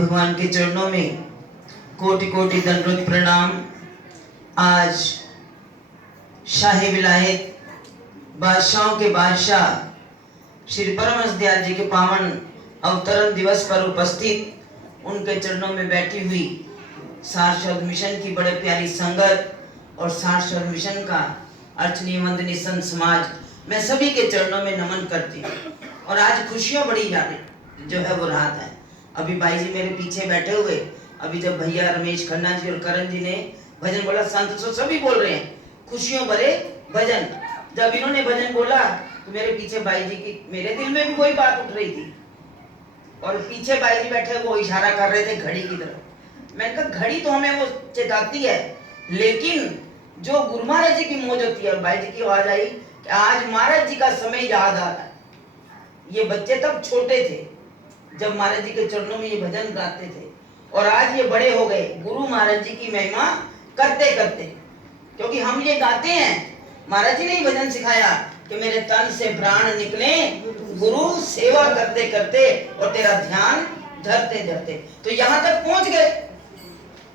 भगवान के चरणों में कोटि कोटि दंडवत प्रणाम। आज शाही विलायत बादशाहों के बादशाह श्री परमहंस दयाल जी के पावन अवतरण दिवस पर उपस्थित उनके चरणों में बैठी हुई सारस्वत मिशन की बड़े प्यारी संगत और सारस्वत मिशन का अर्चनीय वंदनीय संत समाज, मैं सभी के चरणों में नमन करती हूँ। और आज खुशियों बड़ी जो है वो रात है। अभी भाई जी मेरे पीछे बैठे हुए, अभी जब भैया रमेश खन्ना जी और करण जी ने भजन बोला, संत तो सभी बोल रहे हैं खुशियों भरे भजन। जब इन्होंने भजन बोला तो मेरे पीछे भाई जी की, मेरे दिल में भी वही बात उठ रही थी। और पीछे भाई जी बैठे वो इशारा कर रहे थे घड़ी की तरफ। मैंने कहा घड़ी तो हमें वो चेताती है, लेकिन जो गुरु महाराज जी की मौज होती है। और भाई जी की आवाज आई कि आज महाराज जी का समय याद आ रहा है। ये बच्चे तब छोटे थे जब महाराज जी के चरणों में ये भजन गाते थे, और आज ये बड़े हो गए गुरु महाराज जी की महिमा करते करते। क्योंकि हम ये गाते हैं, महाराज जी ने ही भजन सिखाया कि मेरे तन से प्राण निकले गुरु सेवा करते करते और तेरा ध्यान धरते धरते। तो यहाँ तक पहुंच गए,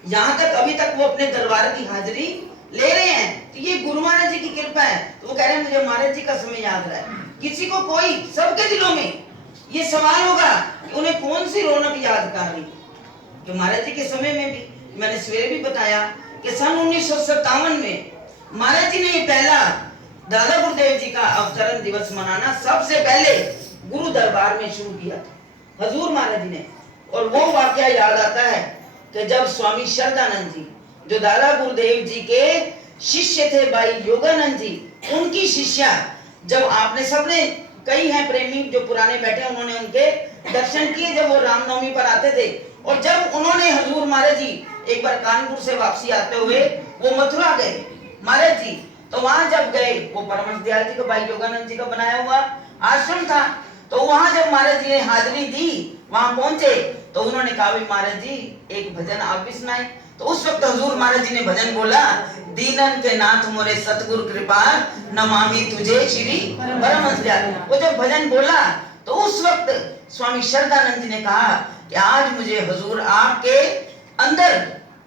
यहाँ तक अभी तक वो अपने दरबार की हाजिरी ले रहे हैं। तो ये गुरु महाराज जी की कृपा है। तो वो कह रहे हैं मुझे महाराज जी का समय याद रहा है। किसी को कोई, सबके दिलों में ये सवाल होगा कि उन्हें कौन सी रौनक याद कर रही है। कि महाराज जी के समय में भी मैंने सवेरे भी बताया कि सन 1957 में महाराज जी ने ये पहला दादा गुरुदेव जी का अवतरण दिवस मनाना सबसे पहले गुरु दरबार में शुरू किया हजूर महाराज जी ने। और वो वाकया याद आता है कि जब स्वामी श्रद्धानंद जी, जो दादा गुरुदेव जी के शिष्य थे भाई योगानंद जी, उनकी शिष्या, जब आपने सबने, कई हैं प्रेमी जो पुराने बैठे, उन्होंने उनके दर्शन किए जब वो रामनवमी पर आते थे। और जब उन्होंने हजूर महाराज जी एक बार कानपुर से वापसी आते हुए वो मथुरा गए महाराज जी, तो वहां जब गए, वो परमहंस दयाल जी का भाई योगानंद जी का बनाया हुआ आश्रम था। तो वहां जब महाराज जी ने हाजिरी दी, वहां पहुंचे, तो उन्होंने कहा महाराज जी एक भजन आप भी सुनाए। तो उस वक्त हजूर महाराज जी ने भजन बोला, दीनन के नाथ मोरे सतगुरु कृपा नमामि तुझे श्री परमहंस दयाल। वो जब भजन बोला तो उस वक्त स्वामी श्रद्धानंद जी ने कहा कि आज मुझे हजूर आपके अंदर,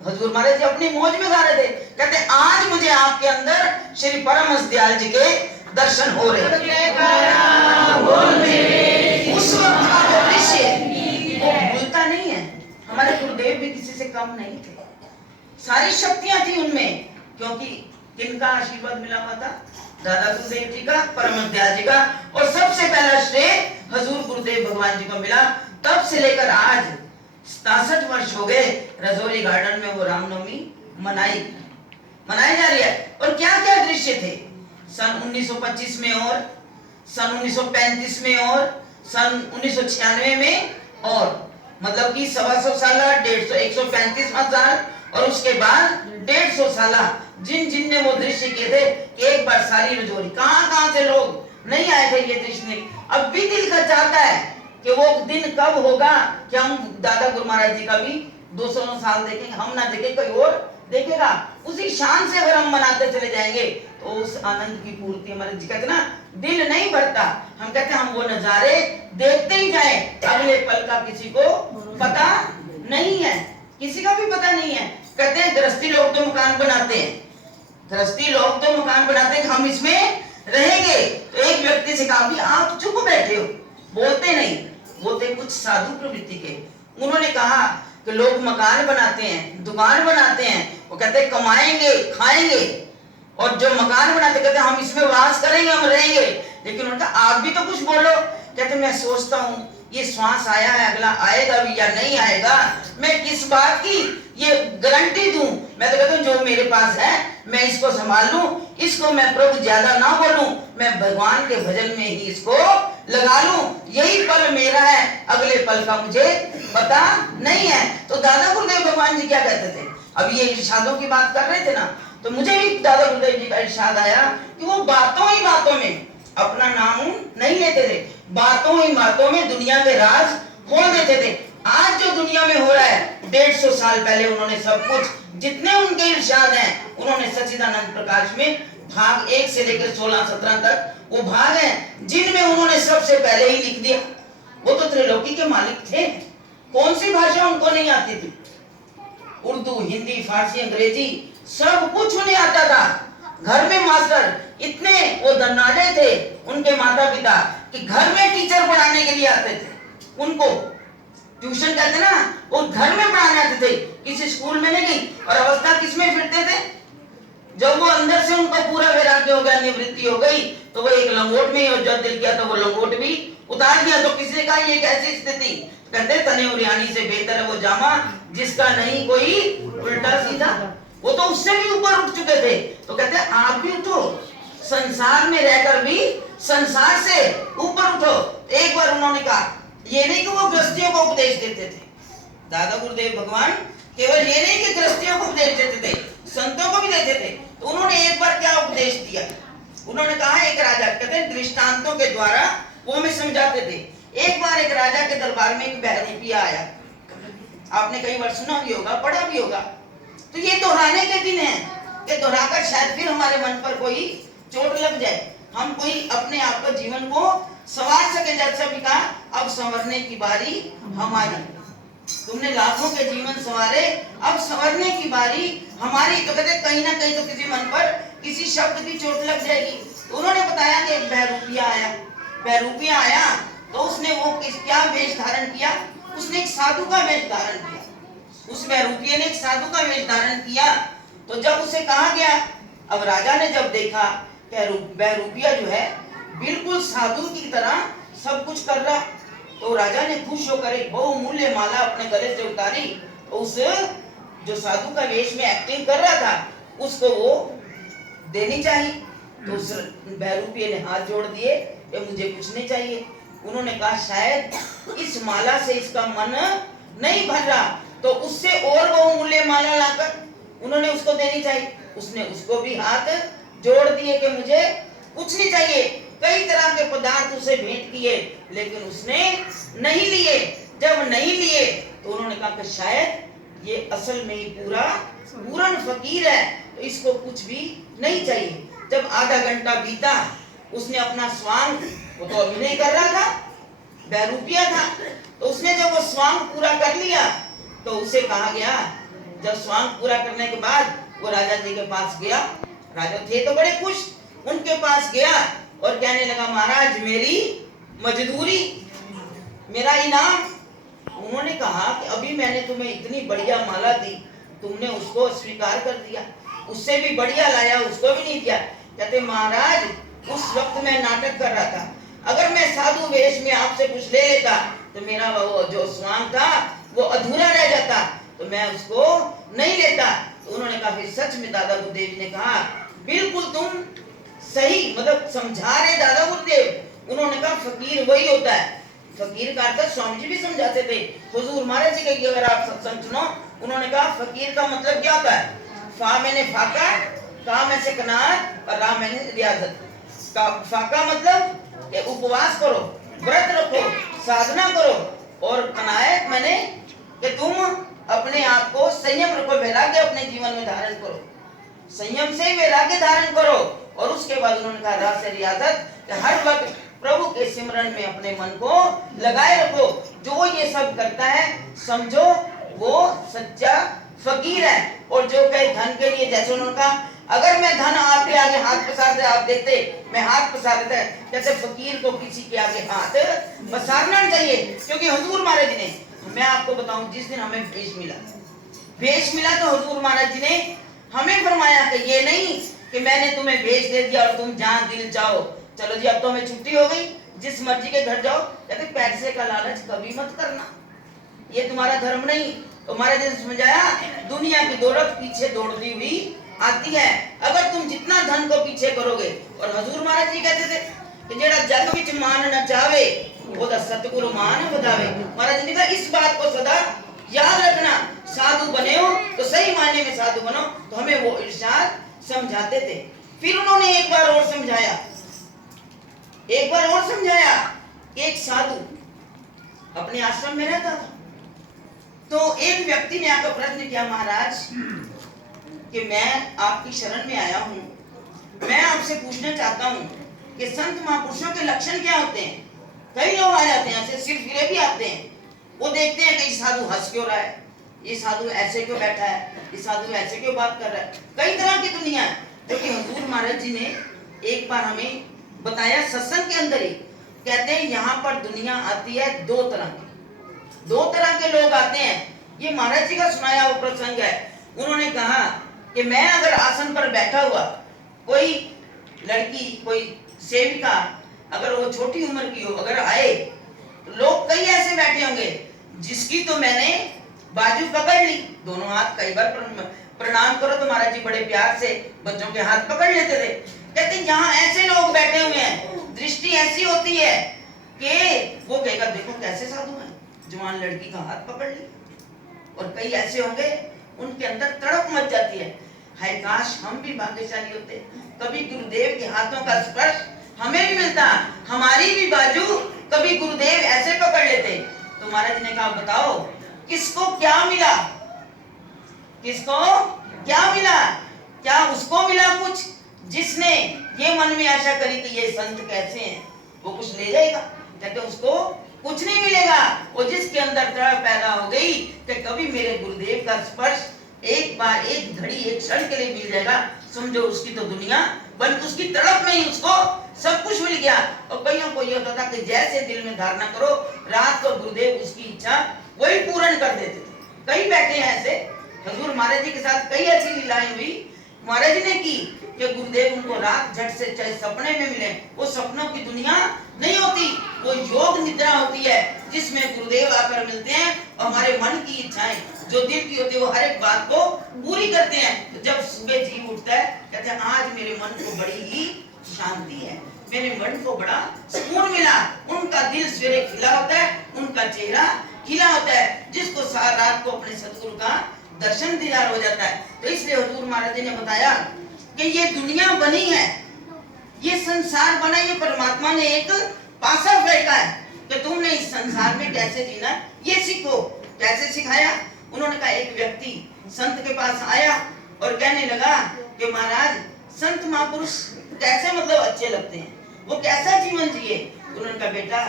हजूर महाराज जी अपनी मौज में गा रहे थे, कहते आज मुझे आपके अंदर श्री परमहंस दयाल जी के दर्शन हो रहे। उस वक्त का जो दृश्य वो भूलता नहीं है। हमारे गुरुदेव भी किसी से कम नहीं थे, सारी शक्तियां थी उनमें। क्योंकि किनका आशीर्वाद मिला हुआ था? दादा गुरुदेव जी का, परमहंस दयाल जी का, और सबसे पहला श्रेय हजूर गुरुदेव भगवान जी को मिला। तब से लेकर आज 67 वर्ष हो गए रजौरी गार्डन में वो रामनवमी मनाई जा रही है। और क्या क्या दृश्य थे सन 1925 में, और सन 1935 में, और सन 1996 में, और मतलब कि 125 साल, 150, 135वां साल, और उसके बाद 150 साल जिन ने वो दृश्य किए थे कि एक बार सारी रजौरी, कहां से लोग नहीं आए थे ये दृश्य। अब भी दिल का चाहता है कि वो दिन कब होगा कि हम दादा गुरु महाराज जी का भी 200 साल देखेंगे। हम ना देखें, कोई और देखेगा। उसी शान से अगर हम मनाते चले जाएंगे तो उस आनंद की पूर्ति, हमारे जी कहते ना, दिल नहीं भरता। हम कहते हैं हम वो नजारे देखते ही जाए, अगले पल का किसी को पता नहीं है, किसी का भी पता नहीं है। कहते हैं गृहस्थी लोग तो मकान बनाते हैं, गृहस्थी लोग तो मकान बनाते हैं, हम इसमें रहेंगे। तो एक व्यक्ति से कहा भी आप चुप बैठे हो, बोलते नहीं। वो थे कुछ साधु प्रवृत्ति के। उन्होंने कहा कि लोग मकान बनाते हैं, दुकान बनाते हैं, वो कहते हैं कमाएंगे खाएंगे, और जो मकान बनाते कहते हैं हम इसमें वास करेंगे, हम रहेंगे। लेकिन उन्होंने कहा आप भी तो कुछ बोलो। कहते मैं सोचता हूँ ये श्वास आया है, अगला आएगा भी या नहीं आएगा, मैं किस बात की ये गारंटी दूं। मैं तो कहता हूँ जो मेरे पास है मैं इसको संभाल लूं, इसको मैं प्रभु ज्यादा ना बोलूं, मैं भगवान के भजन में ही इसको लगा लूं। यही पल मेरा है, अगले पल का मुझे पता नहीं है। तो दादा गुरुदेव भगवान जी क्या कहते थे? अब ये इरशादों की बात कर रहे थे ना, तो मुझे भी दादा गुरुदेव जी का इरशाद आया कि वो बातों ही बातों में अपना नाम नहीं लेते थे, बातों ही बातों में दुनिया के राज खोल देते थे। आज जो दुनिया में हो रहा है, 150 साल पहले उन्होंने सब कुछ, जितने उनके इरशाद हैं, उन्होंने सच्चिदानंद प्रकाश में भाग 1 से लेकर 16-17 तक वो भाग हैं जिनमें उन्होंने सबसे पहले ही लिख दिया। वो तो त्रिलोकी के मालिक थे, कौन सी भाषा उनको नहीं आती थी? उर्दू, हिंदी, फारसी, अंग्रेजी सब कुछ उन्हें आता था। घर में मास्टर इतने वो धनाढ्य थे उनके माता पिता कि घर में टीचर पढ़ाने के लिए आते थे। उनको ट्यूशन कहते ना, वो घर में पढ़ाने आते थे, किसी स्कूल में नहीं। और अवस्था किसमें फिरते थे? जब वो अंदर से उनका पूरा वैराग्य हो गया, निवृत्ति हो गई, तो वो एक लंगोट में, और जब दिल किया तो वो लंगोट भी उतार दिया। तो किसी ने कहा ये कैसी स्थिति? कहते तने उरियानी से बेहतर है वो जामा जिसका नहीं कोई उल्टा सीधा। वो तो उससे भी ऊपर उठ चुके थे। तो कहते आप भी उठो, संसार में रहकर भी संसार से ऊपर उठो। एक बार उन्होंने कहा, ये नहीं कि वो गृहस्थियों को उपदेश देते थे, दादा गुरुदेव भगवान केवल ये नहीं कि गृहस्थियों को उपदेश देते थे, संतों को भी देते थे। तो उन्होंने एक बार क्या उपदेश दिया? उन्होंने कहा, एक राजा, कहते हैं दृष्टांतों के द्वारा वो हमें समझाते थे। एक बार एक राजा के दरबार में एक बहरूपिया आया। आपने कई बार सुना भी होगा, पढ़ा भी होगा। तो ये दोहराने के दिन है कि दोहराकर शायद फिर हमारे मन पर कोई चोट लग जाए, हम कोई अपने आप को जीवन को संवार सके। जैसा भी कहा, अब संवरने की बारी हमारी। तुमने लाखों के जीवन संवारे, अब संवरने की बारी हमारी। तो कहते कहीं ना कहीं तो किसी मन पर किसी शब्द की चोट लग जाएगी। तो उन्होंने बताया कि एक बहरूपिया आया। बहरूपिया आया तो उसने वो क्या वेश धारण किया? उसने एक साधु का वेश धारण किया। उस बहरूपिये ने एक साधु का वेश धारण किया। तो जब उसे कहा गया, अब राजा ने जब देखा बहरूपिया जो है बिल्कुल साधु की तरह सब कुछ कर रहा, तो राजा ने खुश होकर एक बहुमूल्य माला अपने गले से उतारी। उस जो साधु का वेश में एक्टिंग कर रहा था उसको वो देनी चाहिए। तो उस बहरूपिये ने हाथ जोड़ दिए कि मुझे कुछ नहीं चाहिए। उन्होंने कहा शायद इस माला से इसका मन नहीं भर रहा, तो उससे और बहुमूल्य माला लाकर उन्होंने उसको देनी चाहिए। उसने उसको भी हाथ जोड़ दिए कि मुझे कुछ नहीं चाहिए। कई तरह के पदार्थ उसे भेंट किए, लेकिन उसने नहीं लिए। जब नहीं लिए तो उन्होंने कहा कि शायद ये असल में ही पूर्ण फकीर है, तो इसको कुछ भी नहीं चाहिए। जब आधा घंटा बीता, उसने अपना स्वांग, वो तो अभिनय कर रहा था, बहरूपिया था, तो उसने जब वो स्वांग पूरा कर लिया तो उसे कहा गया, जब स्वांग पूरा करने के बाद वो राजा जी के पास गया। राजा थे तो बड़े खुश, उनके पास गया और कहने लगा, महाराज मेरी मजदूरी, मेरा इनाम। उन्होंने कहा कि अभी मैंने तुम्हें इतनी बढ़िया माला दी, तुमने उसको स्वीकार कर दिया, उससे भी बढ़िया लाया, उसको भी नहीं दिया। कहते महाराज उस वक्त मैं नाटक कर रहा था, अगर मैं साधु वेश में आपसे कुछ ले लेता तो मेरा वो जो स्वांग था वो अधूरा रह जाता, तो मैं उसको नहीं लेता। तो उन्होंने कहा, फिर सच में दादा गुरुदेव जी ने कहा, बिल्कुल तुम सही मतलब समझा रहे दादा गुरुदेव। उन्होंने कहा फकीर वही होता है। फकीर का अर्थ स्वामी जी भी समझाते थे, हुजूर महाराज जी की अगर आप सत्संग सुनो, उन्होंने कहा फकीर का मतलब क्या होता है? फा मैंने फाका, का में से कनात और रा मैंने रियाजत। फाका मतलब कि उपवास करो, व्रत रखो, साधना करो, और कनायत मैंने कि तुम अपने आप को संयम रखो, वैराग्य अपने जीवन में धारण करो, संयम से वैराग्य धारण करो। और उसके बाद उन्होंने कहा रा से रियाजत, कि हर वक्त प्रभु के सिमरन में अपने मन को लगाए रखो। जो ये सब करता है समझो वो सच्चा फकीर है। और जो कहे धन के लिए, जैसे उन्होंने कहा अगर मैं धन आपके आगे हाथ पसार दे, आप देते, मैं हाथ पसार देता, जैसे फकीर को किसी के आगे हाथ पसारना चाहिए। क्योंकि हुजूर महाराज ने, मैं आपको बताऊं, जिस दिन हमें भेष मिला तो हुजूर महाराज जी ने हमें फरमाया कि ये नहीं कि मैंने तुम्हें भेष दे दिया और तुम जहां दिल जाओ, चलो जी अब तो हमें छुट्टी हो गई, जिस मर्जी के घर जाओ। कहते पैसे का लालच कभी मत करना, ये तुम्हारा धर्म नहीं। तुम्हारे दिन समझाया, दुनिया की दौलत पीछे दौड़ती हुई आती है, अगर तुम जितना धन को पीछे करोगे। और हुजूर महाराज जी कहते थे कि जेड़ा जग विच मान न चावे ओदा सतगुरु मान बधावे। महाराज जी ने कहा इस बात को सदा याद रखना, साधु बने हो तो सही मायने में साधु बनो। तो हमें वो इरशाद समझाते थे। फिर उन्होंने एक बार और समझाया, एक साधु अपने आश्रम में रहता था। तो एक व्यक्ति ने आकर प्रश्न किया, महाराज कि मैं आपकी शरण में आया हूँ, मैं आपसे पूछना चाहता हूँ कि संत महापुरुषों के लक्षण क्या होते हैं? कई लोग आ जाते हैं, ऐसे सिर फिरे भी आते हैं, वो देखते हैं कि ये साधु हंस क्यों रहा है, ये साधु ऐसे क्यों बैठा है, ये साधु ऐसे क्यों बात कर रहा है। कई तरह की दुनिया है। क्योंकि हुजूर महाराज जी ने एक बार हमें बताया सत्संग के अंदर ही, कहते हैं यहाँ पर दुनिया आती है दो तरह के लोग आते हैं। ये महाराज जी का सुनाया हुआ प्रसंग है। उन्होंने कहा कि मैं अगर आसन पर बैठा हुआ, कोई लड़की, कोई सेविका, अगर वो छोटी उम्र की हो, अगर आए, लोग कई ऐसे बैठे होंगे जिसकी तो मैंने बाजू पकड़ ली, दोनों हाथ, कई बार प्रणाम करो तो महाराज जी बड़े प्यार से बच्चों के हाथ पकड़ लेते थे। कहते यहाँ ऐसे लोग बैठे हुए हैं, दृष्टि ऐसी होती है कि वो कहेगा देखो कैसे साधु हैं, जवान लड़की का हाथ पकड़ ली। और कई ऐसे होंगे उनके अंदर तड़प मच जाती है, हाय काश हम भी भाग्यशाली होते, कभी गुरुदेव के हाथों का स्पर्श हमें भी मिलता, हमारी भी बाजू कभी गुरुदेव ऐसे पकड़ लेते। तो महाराज ने कहा बताओ किसको क्या मिला, किसको क्या मिला, क्या उसको मिला कुछ जिसने ये मन में आशा करी कि ये संत कैसे हैं, वो कुछ ले जाएगा? कहते उसको कुछ नहीं मिलेगा। वो जिसके अंदर तड़प पैदा हो गई कि कभी मेरे गुरुदेव का स्पर्श एक बार, एक घड़ी, एक क्षण के लिए मिल जाएगा, समझो उसकी तो दुनिया बन, उसकी तड़प में ही उसको सब कुछ मिल गया। और कईयों को ये होता था कि जैसे दिल में धारणा करो, रात को गुरुदेव उसकी इच्छा वही पूर्ण कर देते थे। कई बैठे हैं ऐसे, हुजूर महाराज जी के साथ कई ऐसी लीलाएं हुई महाराज जी ने की कि गुरुदेव उनको रात झट से चाहे सपने में मिले, वो सपनों की दुनिया नहीं होती, वो योग निद्रा होती है जिसमें गुरुदेव आकर मिलते हैं और हमारे मन की इच्छाएं जो दिल की होती है वो हर एक बात को पूरी करते हैं। तो जब सुबह जी उठता है, कहते हैं आज मेरे मन को बड़ी ही शांति है, मेरे मन को बड़ा सुकून मिला। उनका दिल सवेरे खिला होता है, उनका चेहरा खिला होता है, जिसको सारी रात को अपने सतगुरु का दर्शन दीदार हो जाता है। तो इसलिए हुजूर महाराज जी ने बताया कि ये दुनिया बनी है, ये संसार बना, ये परमात्मा ने एक पासा फेंका है कि तुमने इस संसार में कैसे जीना ये सीखो। कैसे सिखाया? उन्होंने कहा एक व्यक्ति संत के पास आया और कहने लगा कि महाराज संत महापुरुष कैसे मतलब अच्छे लगते हैं, वो कैसा जीवन जिए। उन्होंने कहा बेटा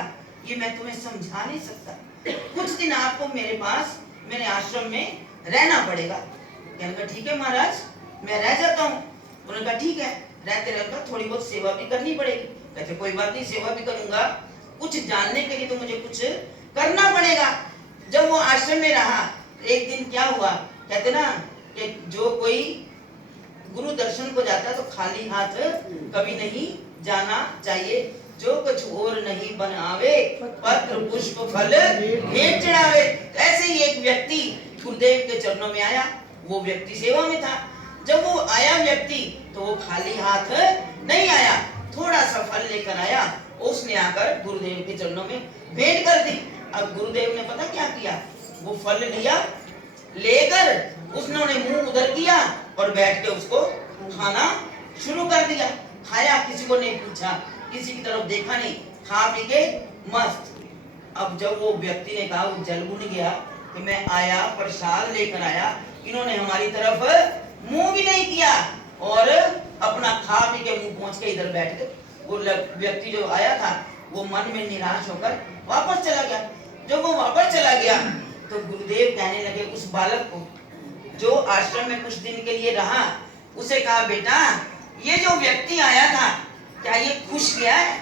ये मैं तुम्हें समझा नहीं सकता, कुछ दिन आपको मेरे पास, मेरे आश्रम में रहना पड़ेगा। कहने लगा ठीक है महाराज मैं रह जाता हूँ। उन्होंने कहा ठीक है, रहते रहकर थोड़ी बहुत सेवा भी करनी पड़ेगी। कहते कोई बात नहीं, सेवा भी करूंगा, कुछ जानने के लिए तो मुझे कुछ करना पड़ेगा। जब वो आश्रम में रहा, एक दिन क्या हुआ, कहते ना कि जो कोई गुरु दर्शन को जाता तो खाली हाथ कभी नहीं जाना चाहिए, जो कुछ और नहीं बनावे पत्र पुष्प फल भेंट चढ़ावे। ऐसे ही एक व्यक्ति गुरुदेव के चरणों में आया, वो व्यक्ति सेवा में था। जब वो आया व्यक्ति तो वो खाली हाथ नहीं आया, थोड़ा सा फल लेकर आया, उसने आकर गुरुदेव के चरणों में भेंट कर दी। अब गुरुदेव ने पता क्या किया, वो फल लिया, लेकर उसने मुंह उधर किया और बैठ के उसको खाना शुरू कर दिया। खाया, किसी को नहीं पूछा, किसी की तरफ देखा नहीं, खा पी के मस्त। अब जब वो व्यक्ति ने कहा, वो जल बुन गया कि मैं आया, प्रसाद लेकर आया, इन्होंने हमारी तरफ मुंह भी नहीं किया और अपना खा पी के मुंह पहुंच के इधर बैठ गए। वो व्यक्ति जो आया था वो मन में निराश होकर वापस चला गया। जब वो वापस चला गया तो गुरुदेव कहने लगे उस बालक को जो आश्रम में कुछ दिन के लिए रहा, उसे कहा बेटा ये जो व्यक्ति आया था क्या ये खुश गया है,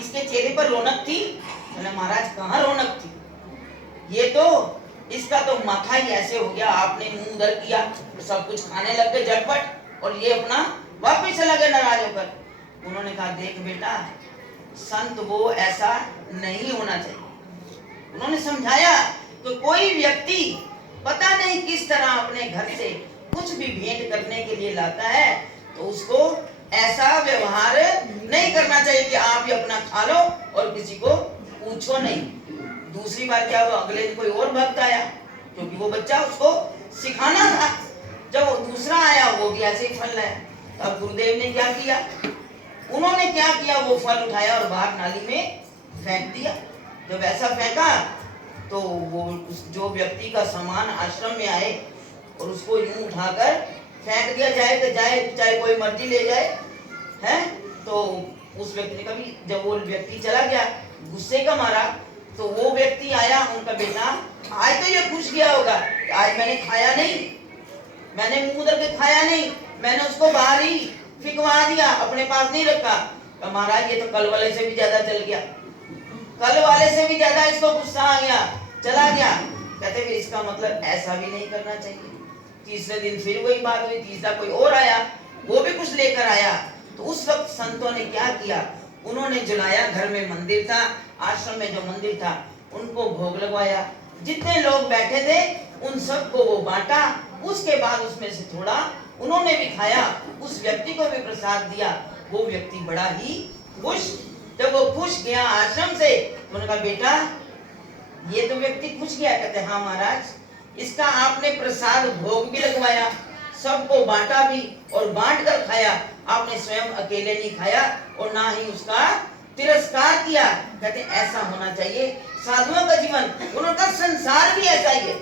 इसके चेहरे पर रौनक थी? बोला महाराज कहाँ रौनक थी, ये तो इसका तो माथा ही ऐसे हो गया, आपने मुंह उधर किया तो सब कुछ खाने लग गए झटपट और ये अपना वापस चला गया नाराज होकर। उन्होंने कहा देख बेटा संत वो ऐसा नहीं होना चाहिए। उन्होंने समझाया तो कोई व्यक्ति पता नहीं किस तरह अपने घर से कुछ भी भेंट करने के लिए लाता है तो उसको ऐसा व्यवहार नहीं करना चाहिए कि आप ही अपना खा लो और किसी को पूछो नहीं। दूसरी बार क्या हुआ, अगले दिन कोई और भक्त आया क्योंकि वो बच्चा उसको सिखाना था। जब वो दूसरा आया वो भी ऐसे ही फल लाया। अब गुरुदेव ने क्या किया, उन्होंने क्या किया, वो फल उठाया और बाहर नाली में फेंक दिया। जब ऐसा फेंका तो वो जो व्यक्ति का सामान आश्रम में आए और उसको यूं उठाकर फेंक दिया, जाए तो जाए, चाहे कोई मर्जी ले जाए, है। तो उस व्यक्ति ने कभी, जब वो व्यक्ति चला गया गुस्से का मारा, तो वो व्यक्ति आया, उनका बेटा आज तो ये पूछ गया होगा, आज मैंने खाया नहीं, मैंने मुंह उधर के खाया नहीं, मैंने उसको बाहर ही फिकवा दिया, अपने पास नहीं रखा। तो महाराज ये तो कल वाले से भी ज्यादा चल गया, कल वाले से भी ज्यादा इसको गुस्सा आ गया, चला गया। कहते फिर इसका मतलब ऐसा भी नहीं करना चाहिए। तीसरे दिन फिर वही बात हुई, तीसरा कोई और आया, वो भी कुछ लेकर आया। तो उस वक्त संतों ने क्या किया, उन्होंने जलाया, घर में मंदिर था, आश्रम में जो मंदिर था उनको भोग लगवाया, जितने लोग बैठे थे उन सबको वो बांटा। उसके बाद उसमें से थोड़ा उन्होंने भी खाया, उस व्यक्ति को भी प्रसाद दिया। वो व्यक्ति बड़ा ही खुश, जब वो खुश गया आश्रम से तो उन्होंने कहा बेटा ये तो व्यक्ति खुश गया। कहते हाँ महाराज, इसका आपने प्रसाद भोग भी लगवाया, सबको बांटा भी और बांट कर खाया, आपने स्वयं अकेले नहीं खाया और ना ही उसका तिरस्कार किया। कहते ऐसा होना चाहिए साधुओं का जीवन, उनका संसार भी ऐसा ही है।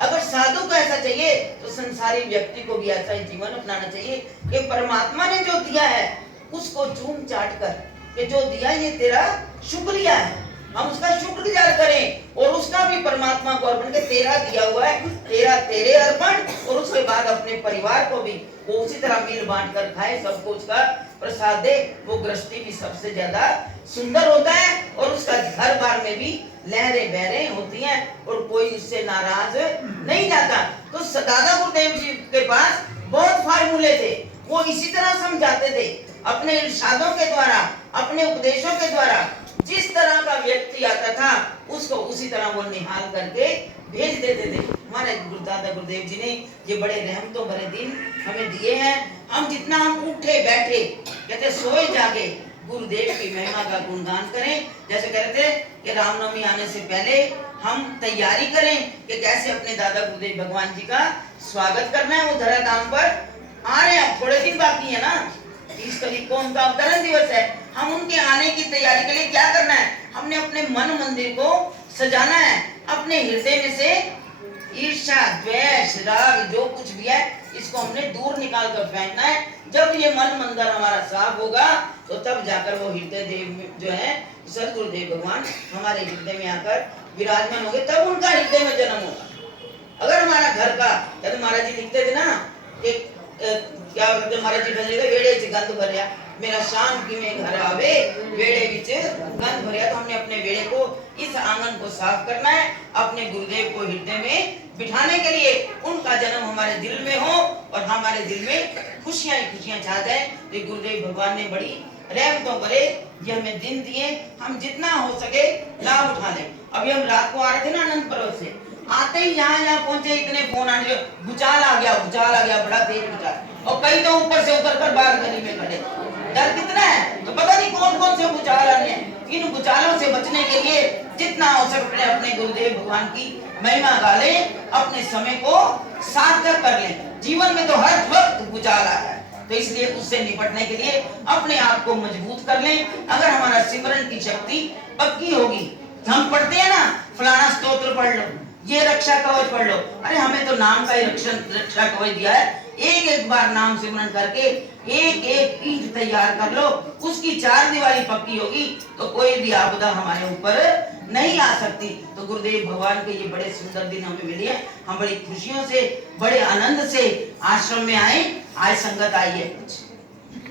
अगर साधु को ऐसा चाहिए तो संसारी व्यक्ति को भी ऐसा ही जीवन अपनाना चाहिए कि परमात्मा ने जो दिया है उसको चूम चाट कर कि जो दिया ये तेरा शुक्रिया है, हम उसका शुक्रगुजार करें और उसका भी परमात्मा को अर्पण के तेरा दिया हुआ है, तेरा तेरे अर्पण, और उसके बाद अपने परिवार को भी वो उसी तरह मिल बांट कर खाए, सबको उसका प्रसाद दे। वो गृहस्थी भी सबसे ज्यादा सुंदर होता है और उसका घर बार में भी लहरें बहरें होती हैं और कोई उससे नाराज नहीं जाता। तो दादा गुरुदेव जी के पास बहुत फार्मूले थे, वो इसी तरह समझाते थे अपने इरशादों के द्वारा, अपने उपदेशों के द्वारा। जिस तरह का व्यक्ति आता था उसको उसी तरह वो निहाल करके भेज देते थे। हमारे दादा गुरुदेव जी ने ये बड़े रहमतों भरे दिन हमें दिए हैं। हम जितना हम उठे बैठे, कहते सोए जागे गुरुदेव की महिमा का गुणगान करें। जैसे कह रहे थे कि रामनवमी आने से पहले हम तैयारी करें कि कैसे अपने दादा गुरुदेव भगवान जी का स्वागत करना है। वो धरा धाम पर आ रहे हैं, थोड़े दिन बाकी है ना, 30 तारीख को उनका अवतरण दिवस है। हम उनके आने की तैयारी के लिए क्या करना है, हमने अपने मन मंदिर को सजाना है, अपने हृदय में से ईर्ष्या द्वेष राग जो कुछ भी है इसको हमने दूर निकाल कर फेंकना है। जब ये मन मंदिर हमारा साफ होगा तो तब जाकर वो हृदय देव जो है सदगुरुदेव भगवान हमारे हृदय में आकर विराजमान होंगे, तब उनका हृदय में जन्म होगा। अगर हमारा घर का, जब महाराज जी लिखते थे ना कि क्या कहते महाराज जी भजन वेड़े च गंध भरिया, मेरा शाम की में घर आवे वेड़े विच गंध भरिया। तो हमने अपने वेड़े को, इस आंगन को साफ करना है, अपने गुरुदेव को हृदय में बिठाने के लिए उनका जन्म हमारे दिल में हो और हमारे दिल में खुशियां ही खुशियां छा जाए। तो गुरुदेव भगवान ने बड़ी रहमतों करे ये हमें दिन दिए, हम जितना हो सके लाभ उठा लें। अभी हम रात को आ रहे थे ना आनंद पर्वत से, आते ही यहाँ पहुंचे इतने फोन आने, भूचाल आ गया, भूचाल आ गया, बड़ा तेज भूचाल, और कई तो ऊपर से उतर कर बाहर गली में खड़े। डर कितना है तो पता नहीं कौन कौन से भूचाल आने हैं। इन भूचालों से बचने के लिए जितना हो सके अपने गुरुदेव भगवान की महिमा गा लें, अपने समय को सार्थक कर लें। जीवन में तो हर वक्त भूचाल आ रहा है, तो इसलिए उससे निपटने के लिए अपने आप को मजबूत कर लें। अगर हमारा सिमरन की शक्ति पक्की होगी, हम पढ़ते हैं ना फलाना स्तोत्र पढ़ लो, ये रक्षा कवच पढ़ लो, अरे हमें तो नाम का ही रक्षा कवच दिया है। एक एक बार नाम सिमरन करके एक एक ईंट तैयार कर लो, उसकी 4 दीवारी पक्की होगी तो कोई भी आपदा हमारे ऊपर नहीं आ सकती। तो गुरुदेव भगवान के ये बड़े सुंदर दिन हमें मिले हैं, हम बड़ी खुशियों से बड़े आनंद से आश्रम में आए। आज संगत आई है कुछ,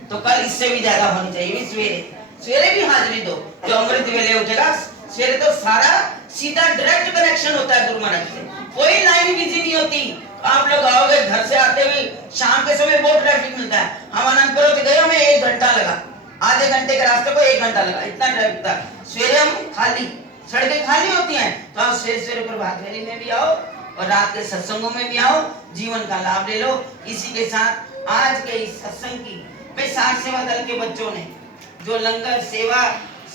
तो कल इससे भी ज्यादा होनी चाहिए। सवेरे सवेरे भी हाजिरी दो, जो अमृत वेले उठेगा सवेरे तो सारा सीधा डायरेक्ट कनेक्शन होता है गुरु महाराज से, कोई लाइन बिजी नहीं होती। आप लोग आओगे घर से आते हुए शाम के समय बहुत ट्रैफिक मिलता है। हम आनंद पर्वत गए, हमें 1 घंटा लगा, आधे घंटे के रास्ते को 1 घंटा लगा, इतना ट्रैफिक था। सवेरे हम खाली, सड़कें खाली होती हैं, तो आप सवेरे सवेरे प्रभात फेरी में भी आओ और रात के सत्संगों में भी आओ, जीवन का लाभ ले लो। इसी के साथ आज के इस सत्संग की भाई 60 सेवा दल के बच्चों ने जो लंगर सेवा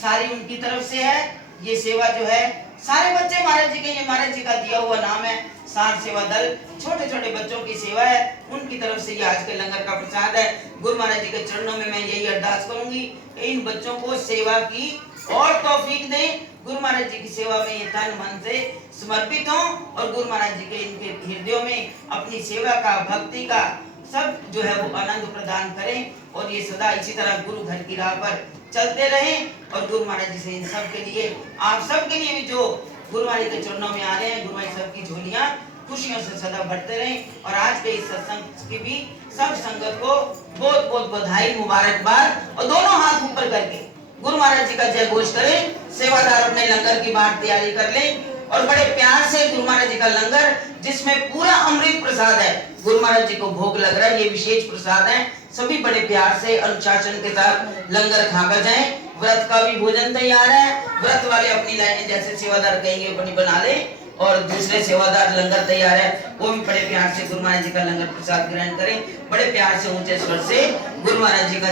सारी उनकी तरफ से है, ये सेवा जो है सारे बच्चे महाराज जी के, ये महाराज जी का दिया हुआ नाम है 60 सेवा दल, छोटे छोटे बच्चों की सेवा है, उनकी तरफ से ये आज के लंगर का प्रसाद है। गुरु महाराज जी के चरणों में मैं यही अरदास करूंगी कि इन बच्चों को सेवा की और तौफीक दें, गुरु महाराज जी की सेवा में ये तन मन से समर्पित हों और गुरु महाराज जी के इनके हृदयों में अपनी सेवा का, भक्ति का सब जो है वो आनंद प्रदान करें और ये सदा इसी तरह गुरु घर की राह पर चलते रहें और गुरु महाराज जी से इन सब के लिए, आप सब के लिए भी जो गुरु महाराज के चरणों में आ रहे हैं, गुरु महाराज सबकी झोलियां खुशियों से सदा भरते रहें। और आज के इस सत्संग की भी सब संगत को बहुत बहुत बधाई, मुबारकबाद, और दोनों हाथ ऊपर करके गुरु महाराज जी का जय घोष करें। सेवादार अपने लंगर की बाट तैयारी कर लें और बड़े प्यार से गुरु महाराज जी का लंगर, जिसमें पूरा अमृत प्रसाद है, गुरु महाराज जी को भोग लग रहा है, ये विशेष प्रसाद है, सभी बड़े प्यार से अनुशासन के साथ लंगर खाकर जाएं। व्रत का भी भोजन तैयार है, व्रत वाले अपनी लाइनें जैसे सेवादार कहेंगे अपनी बना ले, और दूसरे सेवादार लंगर तैयार है, वो भी बड़े प्यार से गुरु महाराज जी का लंगर प्रसाद ग्रहण करें। बड़े प्यार से ऊंचे स्वर से गुरु महाराज जी का